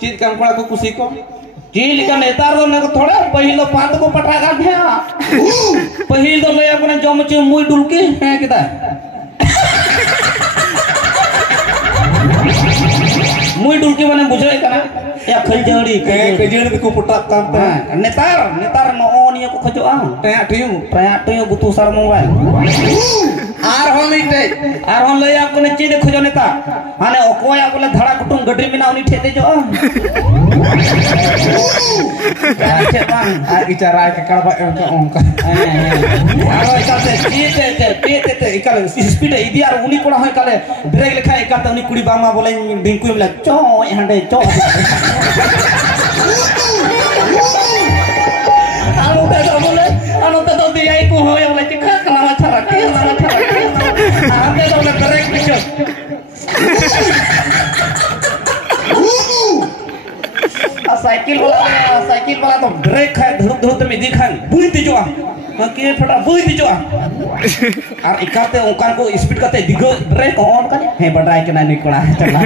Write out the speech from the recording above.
चीज काम कोड़ा को कुसी को चीज का नेतार दो ने थोड़ा पहिलो पात को पटा का है पहिल दो ले अपने जम चे मुई डुलके है किदा मुई डुलके माने बुझे कना या खजड़ी को पटाक कांता नेतार नो ओनिया को खजोआ टया टयो बुतु सर मोबाइल आर हो मिटे आर हम ले आपको ने चीज खजो नेता माने ओकोया बोले धड़ा कुटुम गडरी मिना उनी ठेते जो क्या बांग आ इचारा के कड़बा एंका ओंका आरो इकाते चीज ते इकाले स्पीड इदी आर उनी कोड़ा है काले ब्रेक लेखा इकाते उनी कुड़ी बामा बोले डिंकु मिला चो हंडे चो आनो ते तो दिया को हो बोले चिखा कला छरा के आते तो ले ब्रेक पिछो साइकिल वाला तो ब्रेक है धुरुक धुरुक में दिखान बुई दिजोआ के फटा बुई दिजोआ और इकाते ओकान को स्पीड करते दिगो ब्रेक ऑन करे हे बडाई के ना निकला चला